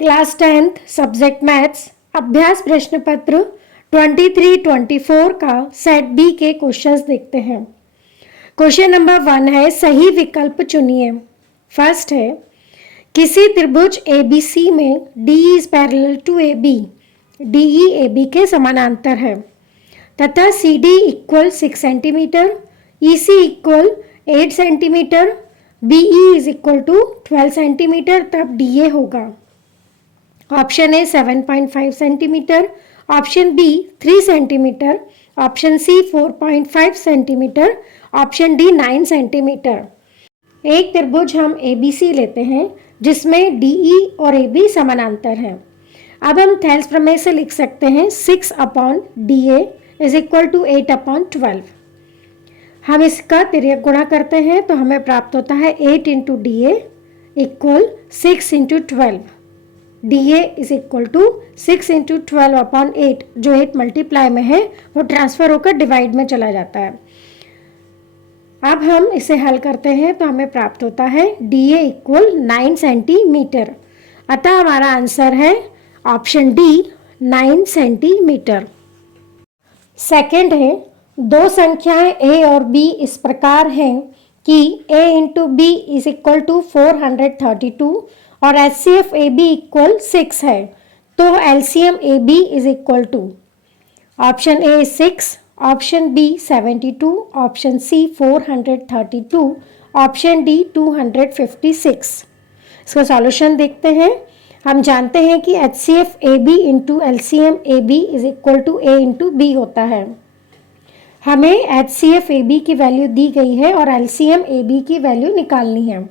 Class 10th subject maths अभ्यास प्रश्न पत्र 23-24 का सेट बी के क्वेश्चंस देखते हैं। क्वेश्चन नंबर 1 है सही विकल्प चुनिए। फर्स्ट है किसी त्रिभुज ABC में DE is parallel to AB, DE AB के समानांतर है तथा CD equal 6 centimetre, EC equal 8 centimetre, BE is equal to 12 centimetre, तब DA होगा। Option A 7.5 centimetre, option B 3 centimetre, option C 4.5 centimetre, option D 9 centimetre. एक त्रिभुज हम ABC लेते हैं जिसमें DE और AB समानांतर हैं। अब हम थेल्स प्रमेय से लिख सकते हैं 6/DA इज इक्वल टू 8/12। हम इसका तिर्यक गुणा करते हैं तो हमें प्राप्त होता है 8 into DA equal 6 into 12। DA is equal to 6 into 12/8, जो 8 मल्टीप्लाई में है वो ट्रांसफर होकर डिवाइड में चला जाता है। अब हम इसे हल करते हैं तो हमें प्राप्त होता है DA इक्वल 9 सेंटीमीटर। अतः हमारा आंसर है ऑप्शन डी 9 सेंटीमीटर। सेकेंड है दो संख्याएं A और B इस प्रकार हैं कि A into B is equal to 432 और HCF AB इक्वल 6 है, तो LCM AB is equal to option A 6, option B 72, option C 432, option D 256। इसका सॉल्यूशन देखते हैं। हम जानते हैं कि HCF AB into LCM AB is equal to A into B होता है। हमें HCF AB की वैल्यू दी गई है और LCM AB की वैल्यू निकालनी है,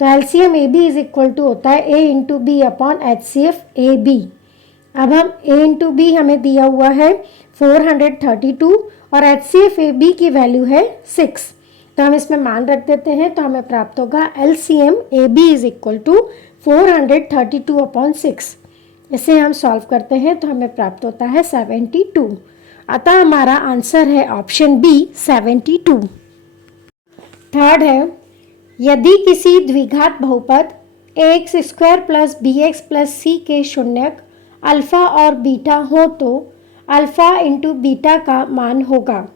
तो LCM AB is equal to होता है A into B upon HCF AB। अब हम A इंटू बी हमें दिया हुआ है 432 और HCF AB की वैल्यू है 6, तो हम इसमें मान रख देते हैं तो हमें प्राप्त होगा LCM AB is equal to 432/6। इसे हम सॉल्व करते हैं तो हमें प्राप्त होता है 72। अतः हमारा आंसर है ऑप्शन बी 72। थर्ड है यदि किसी द्विघात बहुपद ax² plus bx plus c के शून्यक अल्फा और बीटा हो तो अल्फा इंटू बीटा का मान होगा।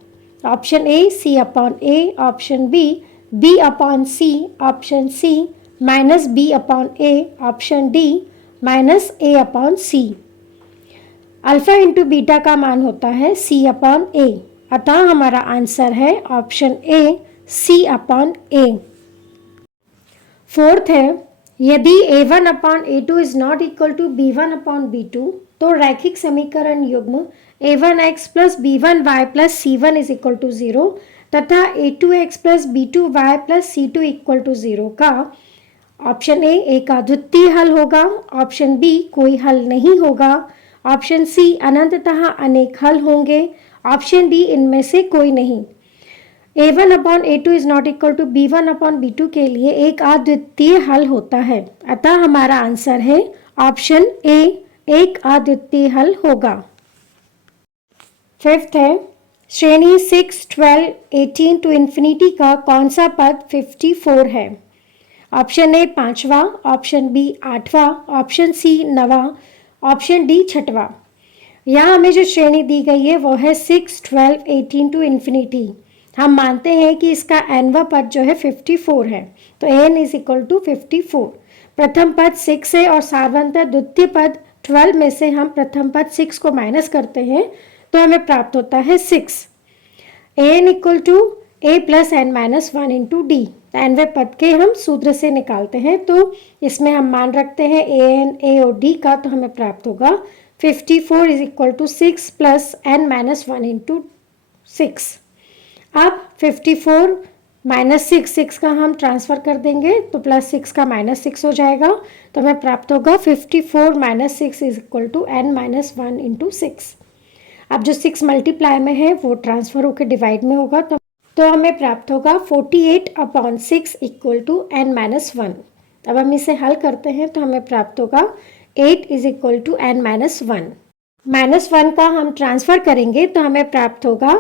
Option A c/a, option B b/c, option C minus b/a, option D minus a/c। Alpha into beta का मान होता है c/a, अतः हमारा आंसर है ऑप्शन ए c/a। फोर्थ है यदि a1/a2 is not equal to b1/b2 तो रैखिक समीकरण युग्म a1x plus b1y plus c1 is equal to 0 तथा a2x plus b2y plus c2 equal to 0 का ऑप्शन ए एक अद्वितीय हल होगा, ऑप्शन बी कोई हल नहीं होगा, ऑप्शन सी अनंततः अनेक हल होंगे, ऑप्शन डी इनमें से कोई नहीं। a1/a2 is not equal to b1/b2 के लिए एक अद्वितीय हल होता है, अतः हमारा आंसर है ऑप्शन ए एक अद्वितीय हल होगा। फिफ्थ है श्रेणी 6, 12, 18 टू इन्फिनिटी का कौन सा पद 54 है। ऑप्शन ए 5वां, ऑप्शन बी 8वां, ऑप्शन सी 9वां, ऑप्शन डी 6वां। यहाँ हमें जो श्रेणी दी गई है वो है 6, 12, 18 टू इन्फिनिटी। हम मानते हैं कि इसका nवां पद जो है 54 है, तो n इज इक्वल टू 54। प्रथम पद 6 है और साधारणतः द्वितीय पद 12 में से हम प्रथम पद 6 को माइनस करते हैं तो हमें प्राप्त होता है 6। an equal to a plus n minus 1 into D. nवें पद के हम सूत्र से निकालते हैं, तो इसमें हम मान रखते हैं an, a और d का, तो हमें प्राप्त होगा 54 is equal to 6 plus n minus 1 into 6। अब 54 माइनस 6 का हम ट्रांसफ़र कर देंगे तो प्लस 6 का माइनस 6 हो जाएगा, तो हमें प्राप्त होगा 54 minus 6 is equal to n minus 1 into 6। अब जो 6 मल्टीप्लाई में है वो ट्रांसफ़र होकर डिवाइड में होगा, तो हमें प्राप्त होगा 48/6 इक्वल टू n माइनस 1। अब हम इसे हल करते हैं तो हमें प्राप्त होगा 8 is equal to n minus 1। Minus 1 का हम ट्रांसफ़र करेंगे तो हमें प्राप्त होगा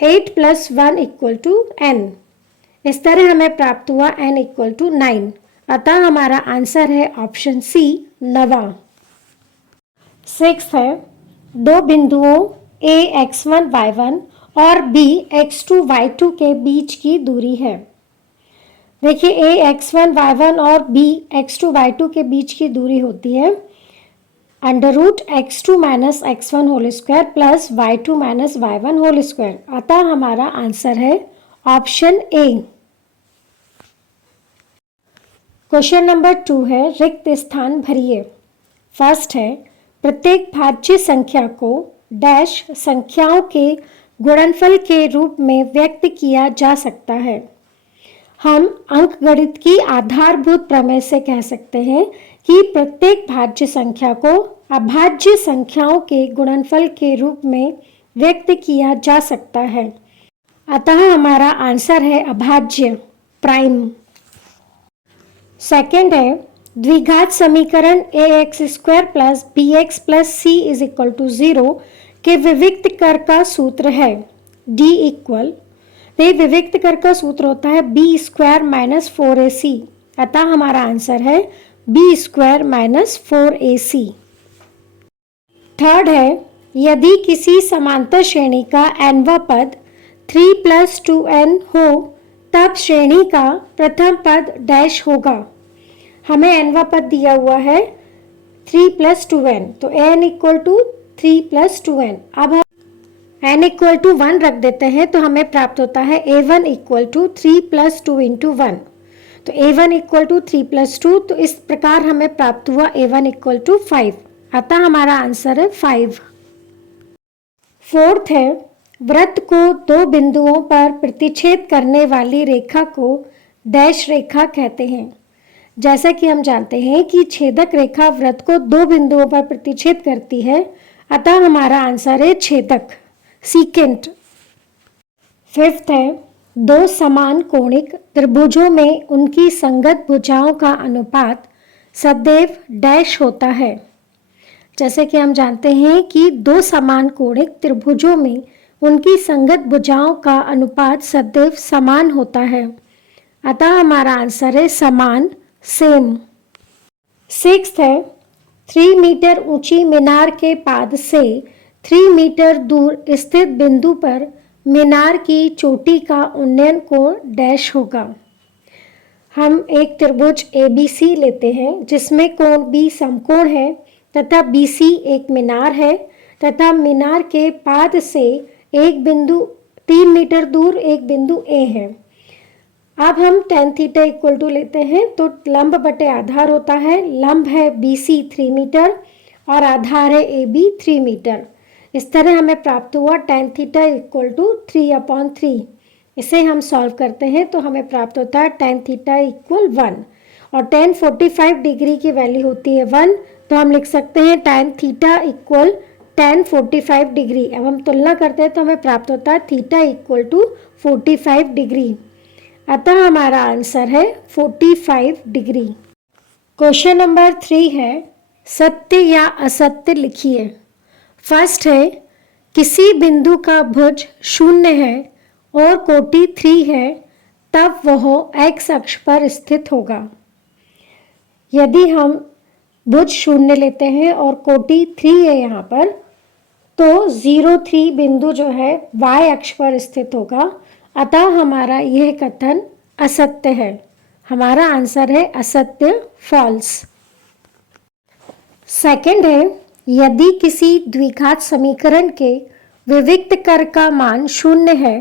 8 प्लस 1 इक्वल टू n। इस तरह हमें प्राप्त हुआ n इक्वल टू 9, अतः हमारा आंसर है ऑप्शन सी 9वां। 6 है, दो बिंदुओं A x1 y1 और B x2 y2 के बीच की दूरी है। देखिए A x1 y1 और B x2 y2 के बीच की दूरी होती है √x2 minus x1 whole square plus y2 minus y1 whole square. अतः हमारा आंसर है ऑप्शन ए। क्वेश्चन नंबर 2 है, रिक्त स्थान भरिए। फर्स्ट है, प्रत्येक भाज्य संख्या को डैश संख्याओं के गुणनफल के रूप में व्यक्त किया जा सकता है। हम अंकगणित की आधारभूत प्रमेय से कह सकते हैं कि प्रत्येक भाज्य संख्या को अभाज्य संख्याओं के गुणनफल के रूप में व्यक्त किया जा सकता है। अतः हमारा आंसर है अभाज्य, प्राइम। सेकंड है, द्विघात समीकरण ax² plus bx plus c is equal to 0 के विविक्त कर का सूत्र है d इक्वल, विविक्त कर का सूत्र होता है b² माइनस 4ac। अतः हमारा आंसर है b² माइनस 4ac। थर्ड है, यदि किसी समांतर श्रेणी का nवां पद 3 + 2n हो तब श्रेणी का प्रथम पद डैश होगा। हमें nवां पद दिया हुआ है 3 + 2n, तो n इक्वल टू 3 + 2n। अब हम n इक्वल टू 1 रख देते हैं तो हमें प्राप्त होता है a1 इक्वल टू 3 + 2 × 1। तो a1 इक्वल टू 3 + 2, तो इस प्रकार हमें प्राप्त हुआ a1 इक्वल टू 5। अतः हमारा आंसर है 5। फोर्थ है, वृत्त को दो बिंदुओं पर प्रतिच्छेद करने वाली रेखा को डैश रेखा कहते हैं। जैसा कि हम जानते हैं कि छेदक रेखा वृत्त को दो बिंदुओं पर प्रतिच्छेद करती है, अतः हमारा आंसर है छेदक, सीकेंट। फिफ्थ है, दो समान कोणिक त्रिभुजों में उनकी संगत भुजाओं का अनुपात सदैव डैश होता है। जैसे कि हम जानते हैं कि दो समान कोणिक त्रिभुजों में उनकी संगत भुजाओं का अनुपात सदैव समान होता है। अतः हमारा आंसर है समान, सेम। सिक्स्थ है, 3 मीटर ऊंची मीनार के पाद से 3 मीटर दूर स्थित बिंदु पर मीनार की चोटी का उन्नयन कोण डैश होगा। हम एक त्रिभुज ABC लेते हैं जिसमें कोण B समकोण है तथा BC एक मीनार है तथा मीनार के पाद से एक बिंदु 3 मीटर दूर एक बिंदु A है। अब हम tan थीटा इक्वल टू लेते हैं तो लंब बटे आधार होता है। लंब है BC 3 मीटर और आधार है AB 3 मीटर। इस तरह हमें प्राप्त हुआ tan थीटा इक्वल टू 3/3। इसे हम सॉल्व करते हैं तो हमें प्राप्त होता है tan थीटा इक्वल 1 और tan 45 डिग्री की वैल्यू होती है 1, तो हम लिख सकते हैं tan theta equal tan 45 degree. अब हम तुलना करते हैं तो हमें प्राप्त होता है थीटा इक्वल टू 45 डिग्री। अतः हमारा आंसर है 45 डिग्री। क्वेश्चन नंबर 3 है, सत्य या असत्य लिखिए। फर्स्ट है, किसी बिंदु का भुज 0 है और कोटि 3 है तब वह x अक्ष पर स्थित होगा। यदि हम भुज 0 लेते हैं और कोटि 3 है यहाँ पर, तो 0, 3 बिंदु जो है y अक्ष पर स्थित होगा। अतः हमारा यह कथन असत्य है। हमारा आंसर है असत्य, फॉल्स। सेकंड है, यदि किसी द्विघात समीकरण के विविक्त कर का मान 0 है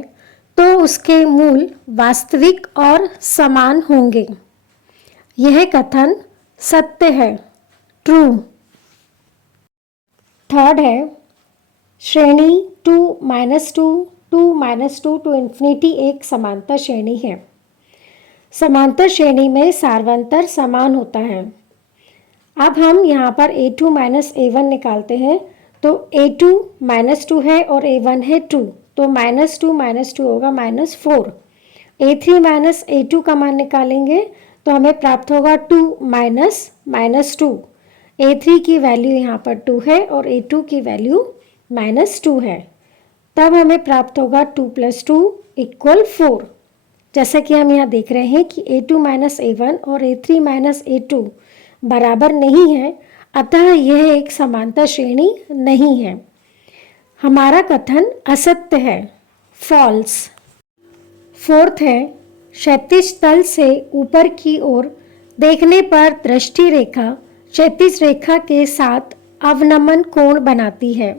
तो उसके मूल वास्तविक और समान होंगे। यह कथन सत्य है, ट्रू। थर्ड है, श्रेणी 2 - 2 2 - 2 टू इन्फिनिटी एक समांतर श्रेणी है। समांतर श्रेणी में सार्वंतर समान होता है। अब हम यहाँ पर a2 - a1 निकालते हैं तो a2 - 2 है और a1 है 2, तो -2 - 2 होगा -4। a3 - a2 का मान निकालेंगे तो हमें प्राप्त होगा 2 - -2। a3 की वैल्यू यहाँ पर 2 है और a2 की वैल्यू -2 है। तब हमें प्राप्त होगा 2 + 2 = 4। जैसा कि हम यहाँ देख रहे हैं कि a2 - a1 और a3 - a2 बराबर नहीं है, अतः यह एक समांतर श्रेणी नहीं है। हमारा कथन असत्य है, फॉल्स। फोर्थ है, क्षैतिज तल से ऊपर की ओर देखने पर दृष्टि रेखा क्षैतिज रेखा के साथ अवनमन कोण बनाती है।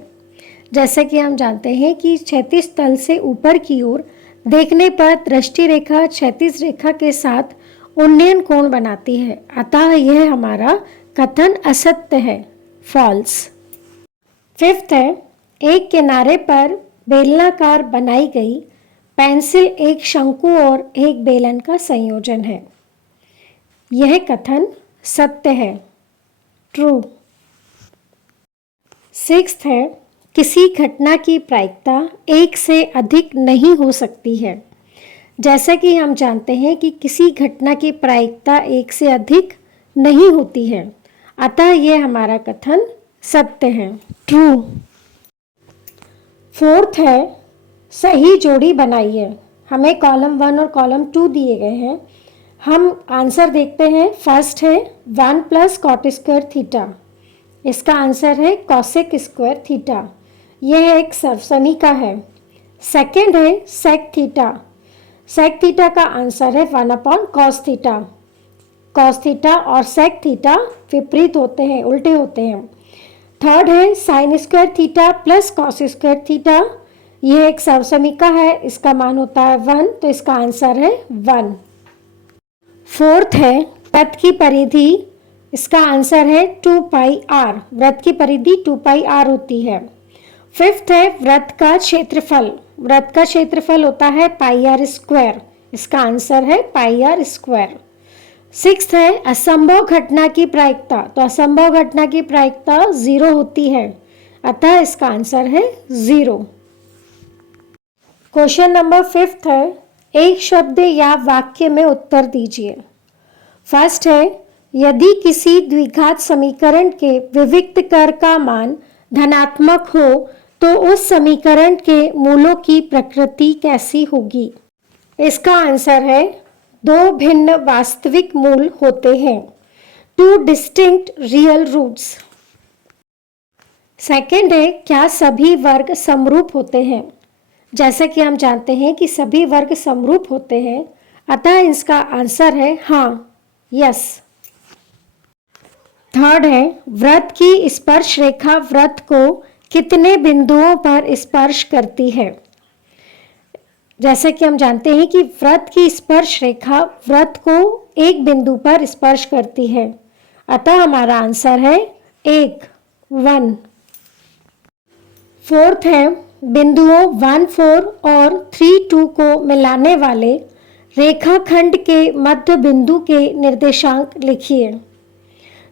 जैसे कि हम जानते हैं कि क्षैतिज तल से ऊपर की ओर देखने पर दृष्टि रेखा क्षैतिज रेखा के साथ उन्नयन कोण बनाती है, अतः यह हमारा कथन असत्य है, फॉल्स। फिफ्थ है, एक किनारे पर बेलनाकार बनाई गई पेंसिल एक शंकु और एक बेलन का संयोजन है। यह कथन सत्य है, ट्रू। सिक्स्थ है, किसी घटना की प्रायिकता एक से अधिक नहीं हो सकती है। जैसा कि हम जानते हैं कि किसी घटना की प्रायिकता एक से अधिक नहीं होती है, अतः यह हमारा कथन सत्य है, ट्रू। फोर्थ है, सही जोड़ी बनाइए। हमें कॉलम 1 और कॉलम 2 दिए गए हैं। हम आंसर देखते हैं। फर्स्ट है 1 प्लस कॉट स्क्वायर थीटा, इसका आंसर है कॉसेक स्क्वायर थीटा। यह एक सर्वसमीका है। सेकंड है सेक थीटा। सेक थीटा का आंसर है 1 upon cos theta. Cos theta और सेक थीटा विपरीत होते हैं, उल्टे होते हैं। थर्ड है sine square theta plus cos square theta. यह एक सर्वसमीका है, इसका मान होता है 1, तो इसका आंसर है 1। फोर्थ है वृत्त की परिधि, इसका आंसर है 2 पाई आर। वृत्त की परिधि 2 पाई आर होती है। फिफ्थ है वृत्त का क्षेत्रफल। वृत्त का क्षेत्रफल होता है पाई आर स्क्वायर, इसका आंसर है पाई आर स्क्वायर। सिक्स्थ है असंभव घटना की प्रायिकता। तो असंभव घटना की प्रायिकता 0 होती है, अतः इसका आंसर है 0। क्वेश्चन नंबर 5 है, एक शब्द या वाक्य में उत्तर दीजिए। फर्स्ट है, यदि किसी द्विघात समीकरण के विविक्त कर का मान धनात्मक हो तो उस समीकरण के मूलों की प्रकृति कैसी होगी? इसका आंसर है 2 भिन्न वास्तविक मूल होते हैं, 2 डिस्टिंक्ट रियल रूट्स। सेकंड है, क्या सभी वर्ग समरूप होते हैं? जैसे कि हम जानते हैं कि सभी वर्ग समरूप होते हैं, अतः इसका आंसर है हाँ, यस। थर्ड है, वृत्त की स्पर्श रेखा वृत्त को कितने बिंदुओं पर स्पर्श करती है? जैसे कि हम जानते हैं कि वृत्त की स्पर्श रेखा वृत्त को एक बिंदु पर स्पर्श करती है, अतः हमारा आंसर है 1। फोर्थ है, बिंदुओं 1, 4 और 3, 2 को मिलाने वाले रेखाखंड के मध्य बिंदु के निर्देशांक लिखिए।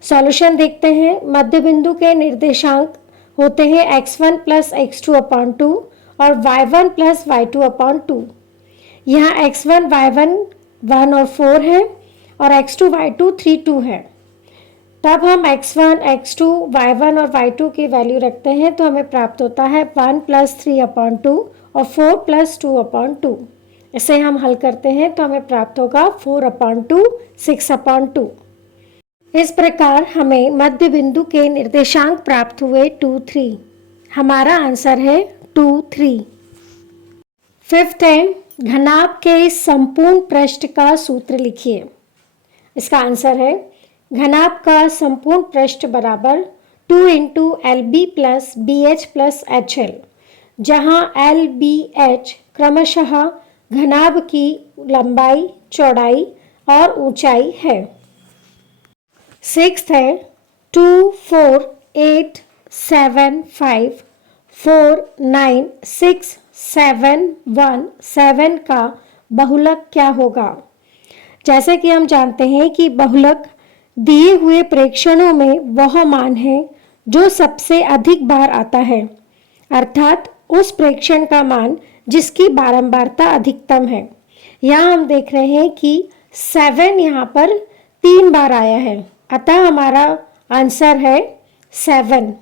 सॉल्यूशन देखते हैं। मध्य बिंदु के निर्देशांक होते हैं x1 प्लस x2 अपॉन 2 और y1 प्लस y2 अपॉन 2। यहाँ x1 y1 1 और 4 है और x2 y2 3, 2 है। तब हम x1 x2 y1 और y2 की वैल्यू रखते हैं तो हमें प्राप्त होता है 1 प्लस 3 अपॉन 2 और 4 प्लस 2 अपॉन 2। इसे हम हल करते हैं तो हमें प्राप्त होगा 4 अपॉन 2, 6 अपॉन 2। इस प्रकार हमें मध्य बिंदु के निर्देशांक प्राप्त हुए 2, 3। हमारा आंसर है 2, 3। फिफ्थ है, घनाभ के संपूर्ण पृष्ठ का सूत्र लिखिए। इसका आंसर है घनाभ का संपूर्ण पृष्ठ बराबर 2 into LB plus BH plus HL, जहाँ LBH क्रमशः घनाभ की लंबाई, चौड़ाई और ऊंचाई है। सिक्स्थ है 2, 4, 8, 7, 5, 4, 9, 6, 7, 1, 7 का बहुलक क्या होगा? जैसे कि हम जानते हैं कि बहुलक दिए हुए प्रेक्षणों में वह मान है जो सबसे अधिक बार आता है, अर्थात उस प्रेक्षण का मान जिसकी बारंबारता अधिकतम है। यहाँ हम देख रहे हैं कि 7 यहाँ पर 3 बार आया है, अतः हमारा आंसर है 7।